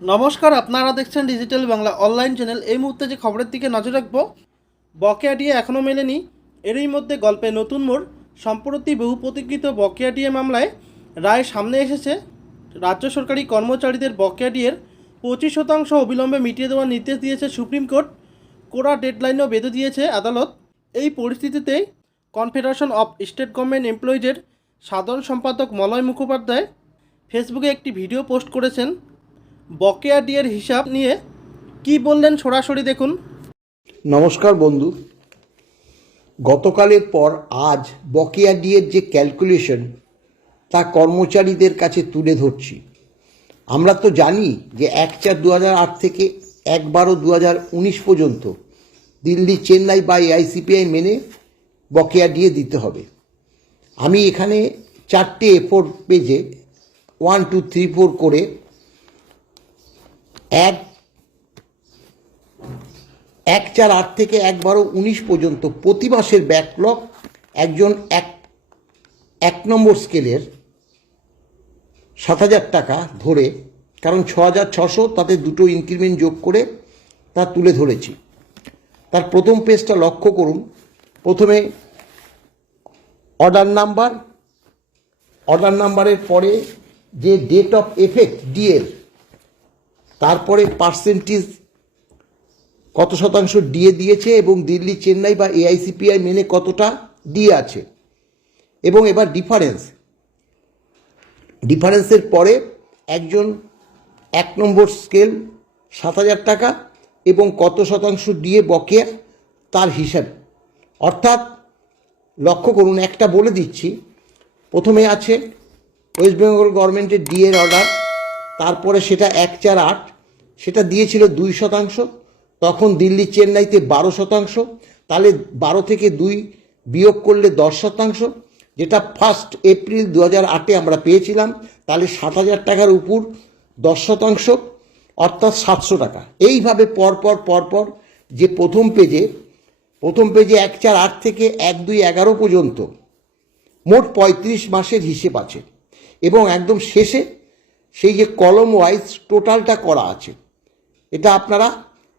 নমস্কার, আপনারা দেখছেন ডিজিটাল বাংলা অনলাইন চ্যানেল। এই মুহূর্তে যে খবরের দিকে নজর রাখবো, বকেয়া ডিএ এখনও মেলেনি। এরই মধ্যে গল্পে নতুন মোড়। সম্প্রতি বহু প্রতীক্ষিত বকেয়া ডিএ মামলায় রায় সামনে এসেছে। রাজ্য সরকারি কর্মচারীদের বকেয়া ডিএর 25% অবিলম্বে মিটিয়ে দেওয়ার নির্দেশ দিয়েছে সুপ্রিম কোর্ট। কড়া ডেডলাইনও বেঁধে দিয়েছে আদালত। এই পরিস্থিতিতেই কনফেডারেশন অফ স্টেট গভর্নমেন্ট এমপ্লয়িজের সাধারণ সম্পাদক মলয় মুখোপাধ্যায় ফেসবুকে একটি ভিডিও পোস্ট করেছেন। বকেয়া ডিএর হিসাব নিয়ে কি বললেন সরাসরি দেখুন। নমস্কার বন্ধু, গতকালের পর আজ বকেয়া ডিএর যে ক্যালকুলেশন তা কর্মচারীদের কাছে তুলে ধরছি। আমরা তো জানি যে 1/4/2008 থেকে 1/12/2019 পর্যন্ত দিল্লি, চেন্নাই বা এআইসিপিআই মেনে বকেয়া ডিএ দিতে হবে। আমি এখানে 4টে A4 পেজে 1, 2, 3, 4 করে 1/4/8 থেকে 1/12/19 পর্যন্ত প্রতি মাসের ব্যাকলগ একজন এক নম্বর স্কেলের 7,000 টাকা ধরে, কারণ 6,600 তাতে দুটো ইনক্রিমেন্ট যোগ করে তা তুলে ধরেছি। তার প্রথম পেজটা লক্ষ্য করুন। প্রথমে অর্ডার নাম্বারের পরে যে ডেট অফ এফেক্ট ডিএর, তারপরে পার্সেন্টেজ কত শতাংশ ডিএ দিয়েছে এবং দিল্লি, চেন্নাই বা এআইসিপিআই মেনে কতটা ডিএ আছে, এবং এবার ডিফারেন্সের পরে একজন 1 নম্বর স্কেল 7,000 টাকা এবং কত শতাংশ ডিএ বকেয়া তার হিসাব। অর্থাৎ লক্ষ্য করুন, একটা বলে দিচ্ছি। প্রথমে আছে ওয়েস্ট বেঙ্গল গভর্নমেন্টের ডিএর অর্ডার, তারপরে সেটা 1/4/8, সেটা দিয়েছিল 2%। তখন দিল্লি, চেন্নাইতে 12%। তাহলে 12 থেকে 2 বিয়োগ করলে 10%, যেটা 1 এপ্রিল 2008 আমরা পেয়েছিলাম। তাহলে 7,000 টাকার উপর 10%, অর্থাৎ 700 টাকা। এইভাবে পরপর যে প্রথম পেজে 1/4/8 থেকে 1/2/11 পর্যন্ত মোট 35 মাসের হিসেব আছে, এবং একদম শেষে সেই যে কলম ওয়াইজ টোটালটা করা আছে। এটা আপনারা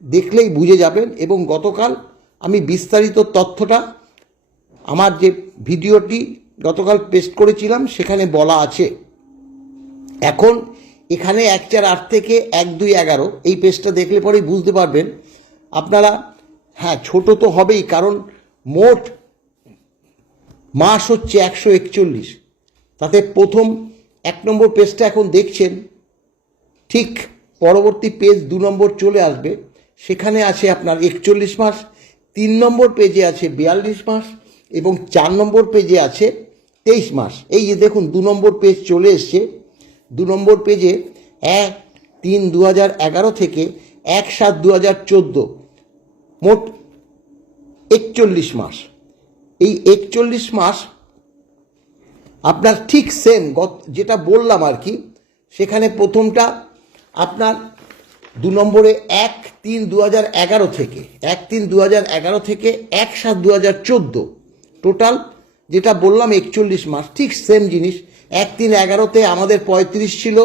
দেখলেই বুঝে যাবেন। এবং গতকাল আমি বিস্তারিত তথ্যটা আমার যে ভিডিওটি গতকাল পেস্ট করেছিলাম সেখানে বলা আছে। এখন এখানে 1/4/8 থেকে 1/2/11 এই পেজটা দেখলে পরেই বুঝতে পারবেন আপনারা। হ্যাঁ, ছোট তো হবেই, কারণ মোট মাস হচ্ছে 141। তাতে প্রথম 1 নম্বর পেজটা এখন দেখছেন, ঠিক পরবর্তী পেজ 2 নম্বর চলে আসবে, সেখানে আছে আপনার 41 মাস। 3 নম্বর পেজে আছে 42 মাস এবং 4 নম্বর পেজে আছে 23 মাস। এই যে দেখুন 2 নম্বর পেজ চলে এসছে। 2 নম্বর পেজে 1/3/2011 থেকে 1/7/2014 মোট 41 মাস। এই 41 মাস আপনার ঠিক সেম যেটা বললাম আর কি। সেখানে প্রথমটা আপনার 2 নম্বরে 1/3/2011 থেকে 1/3/2011 টোটাল যেটা বললাম 41 মাস, ঠিক সেম জিনিস। 1/3/11 আমাদের 35 ছিল,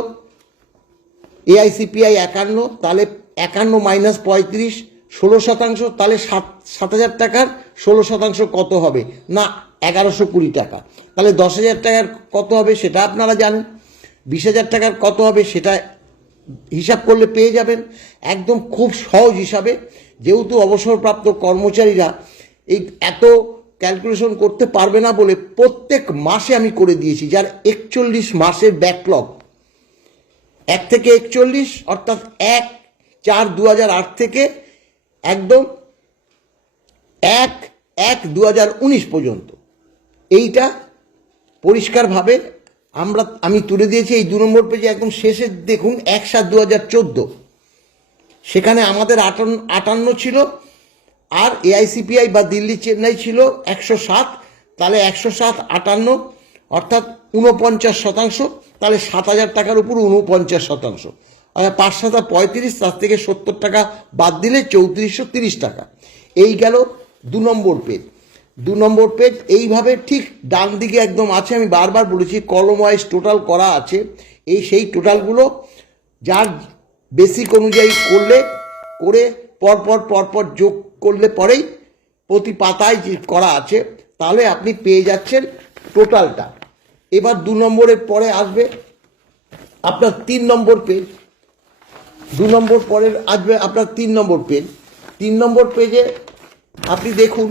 এআইসিপিআই 51, তাহলে 51 মাইনাস 35 16%। তাহলে 7,000 টাকার 16% কত হবে না 1,120 টাকা। তাহলে 10,000 টাকার কত হবে সেটা আপনারা জানেন। 20,000 টাকার কত হবে সেটা হিসাব করলে পেয়ে যাবেন। একদম খুব সহজ হিসাবে, যেহেতু অবসরপ্রাপ্ত কর্মচারীরা এই এত ক্যালকুলেশন করতে পারবে না বলে প্রত্যেক মাসে আমি করে দিয়েছি। যার 41 মাসের ব্যাকলগ 1 থেকে 41, অর্থাৎ 1/4/2008 থেকে একদম 1/1/2019 পর্যন্ত, এইটা পরিষ্কারভাবে আমি তুলে দিয়েছি। এই 2 নম্বর পেজে একদম শেষে দেখুন 1/7/2014, সেখানে আমাদের 58 ছিল, আর এআইসিপিআই বা দিল্লি, চেন্নাই ছিল 107। তাহলে 107/58 অর্থাৎ 49%। তাহলে 7,000 টাকার উপর 49%, অর্থাৎ 5/7 35, তার থেকে 70 টাকা বাদ দিলে 3430 টাকা। এই গেল 2 নম্বর পেজ। 2 নম্বর পেজ এইভাবে ঠিক ডান দিকে একদম আছে। আমি বারবার বলেছি কলম ওয়াইজ টোটাল করা আছে। সেই টোটালগুলো যার বেসিক অনুযায়ী করে পরপর যোগ করলে পরেই প্রতি পাতায় যে করা আছে, তাহলে আপনি পেয়ে যাচ্ছেন টোটালটা। এবার 2 নম্বরের পরে আসবে আপনার 3 নম্বর পেজ। 2 নম্বর পরে আসবে আপনার 3 নম্বর পেজ। 3 নম্বর পেজে আপনি দেখুন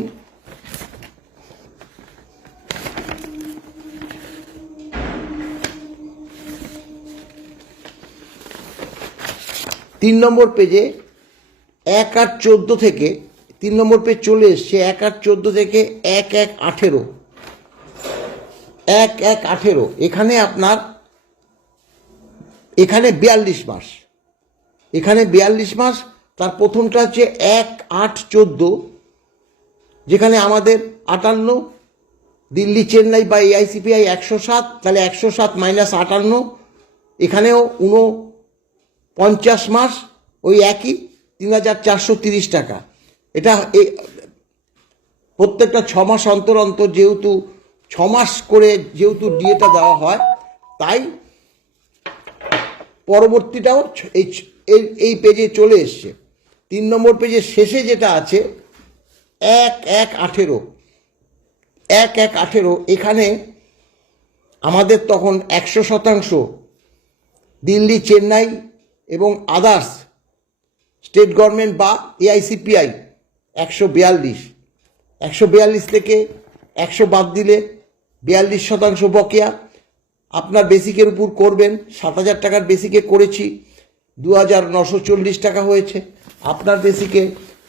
তিন নম্বর পেজে 1/8/14 থেকে 3 নম্বর পেজ চলে এসছে 1/8/14 থেকে 1/1/18 1/1/18 এখানে আপনার এখানে 42 মাস, এখানে 42 মাস। তার প্রথমটা হচ্ছে 1/8/14, যেখানে আমাদের 58, দিল্লি চেন্নাই বা এআইসিপিআই 107, তাহলে 107 - 58, এখানেও 49 মাস, ওই একই 3,430 টাকা। এটা প্রত্যেকটা 6 মাস অন্তর অন্তর, যেহেতু 6 মাস করে যেহেতু ডিএটা দেওয়া হয়, তাই পরবর্তীটাও এই পেজে চলে এসছে। 3 নম্বর পেজের শেষে যেটা আছে 1/1/18, 1/1/18 এখানে আমাদের তখন 100% দিল্লি চেন্নাই এবং আদার্স স্টেট গভর্নমেন্ট বা এআইসিপিআই 142 থেকে 100 বাদ দিলে 42% বকেয়া। আপনার বেসিকের উপর করবেন, 7,000 টাকার বেসিকে করেছি, 2,940 টাকা হয়েছে। আপনার বেসিকে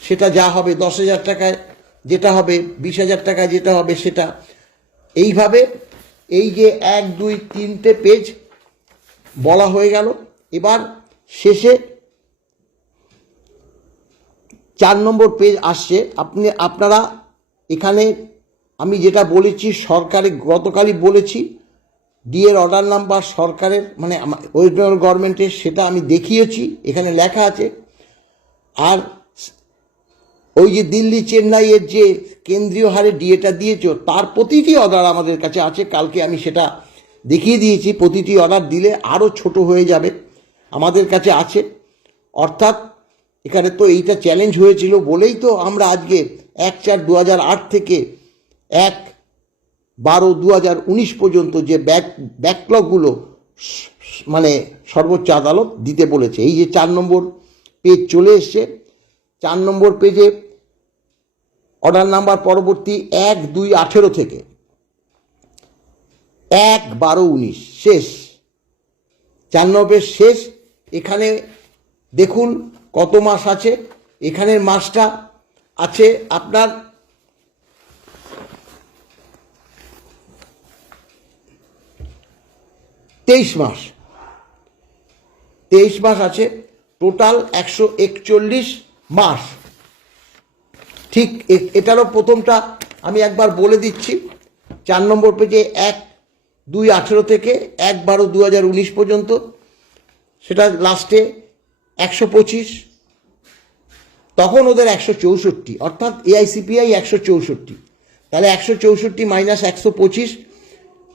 সেটা যা হবে 10,000 টাকায় যেটা হবে, 20,000 টাকায় যেটা হবে সেটা। এইভাবে এই যে 1, 2, 3টে পেজ বলা হয়ে গেল। এবার শেষে 4 নম্বর পেজ আসছে। আপনারা এখানে আমি যেটা বলেছি সরকারের, গতকালই বলেছি, ডিএর অর্ডার নাম্বার সরকারের মানে ওয়েস্ট বেঙ্গল গভর্নমেন্টের, সেটা আমি দেখিয়েছি, এখানে লেখা আছে। আর ওই যে দিল্লি চেন্নাইয়ের যে কেন্দ্রীয় হারে ডিএটা দিয়েছো, তার প্রতিটি অর্ডার আমাদের কাছে আছে। কালকে আমি সেটা দেখিয়ে দিয়েছি। প্রতিটি অর্ডার দিলে আরও ছোট হয়ে যাবে, আমাদের কাছে আছে। অর্থাৎ এখানে তো এইটা চ্যালেঞ্জ হয়েছিল বলেই তো আমরা আজকে 1/4/2008 থেকে 1/12/2019 পর্যন্ত যে ব্যাকলগগুলো মানে সর্বোচ্চ আদালত দিতে বলেছে। এই যে 4 নম্বর পেজ চলে এসছে। 4 নম্বর পেজে অর্ডার নাম্বার পরবর্তী 1/2/18 থেকে 1/12/19 শেষ, 4 নম্বর শেষ। এখানে দেখুন কত মাস আছে। এখানের মাসটা আছে আপনার 23 মাস, 23 মাস আছে। টোটাল 141 মাস। ঠিক এটারও প্রথমটা আমি একবার বলে দিচ্ছি। 4 নম্বর পেজে 1/2/18 থেকে 1/12/2019 পর্যন্ত, সেটা লাস্টে 125, তখন ওদের 164, অর্থাৎ এআইসিপিআই 164, তাহলে 164 - 125,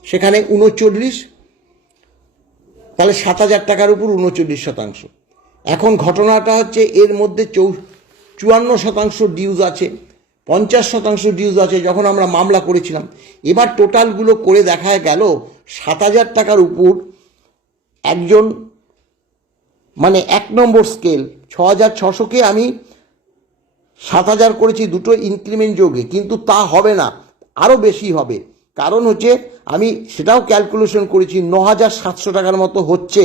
সেখানে 39, তাহলে 7,000 টাকার উপর 39%। এখন ঘটনাটা হচ্ছে এর মধ্যে 54% ডিউজ আছে, 50% ডিউজ আছে যখন আমরা মামলা করেছিলাম। এবার টোটালগুলো করে দেখা গেল 7,000 টাকার উপর একজন মানে 1 নম্বর স্কেল 6,600-কে আমি 7,000 করেছি দুটো ইনক্রিমেন্ট যোগে, কিন্তু তা হবে না, আরও বেশি হবে। কারণ হচ্ছে আমি সেটাও ক্যালকুলেশন করেছি, 9,700 টাকার মতো হচ্ছে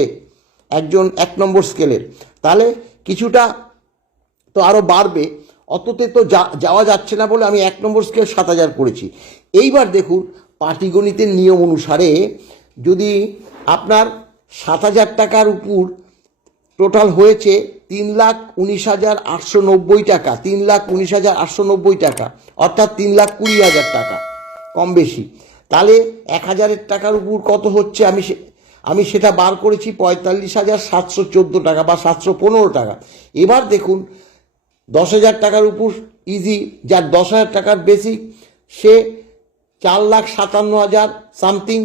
একজন 1 নম্বর স্কেলের। তাহলে কিছুটা তো আরও বাড়বে, অততে তো যাওয়া যাচ্ছে না বলে আমি 1 নম্বর স্কেল 7,000 করেছি। এইবার দেখুন পাটিগণিতের নিয়ম অনুসারে যদি আপনার 7,000 টাকার উপর টোটাল হয়েছে 3,19,890 টাকা, 3,19,890 টাকা, অর্থাৎ 3,20,000 টাকা কম বেশি। তাহলে 1,000 টাকার উপর কত হচ্ছে আমি সেটা বার করেছি 45,714 টাকা বা 715 টাকা। এবার দেখুন 10,000 টাকার উপর ইজি, যার 10,000 টাকার বেসিক, সে 4,57,000 সামথিং,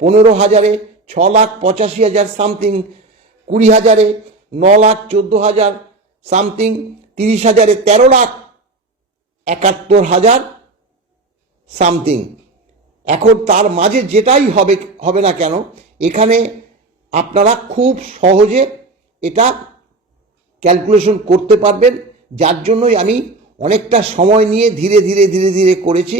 15,000-এ 6,85,000 সামথিং, 20,000-এ 9,14,000 সামথিং, 30,000-এ 13,71,000 সামথিং। এখন তার মাঝে যেটাই হবে না কেন, এখানে আপনারা খুব সহজে এটা ক্যালকুলেশন করতে পারবেন, যার জন্যই আমি অনেকটা সময় নিয়ে ধীরে ধীরে করেছি।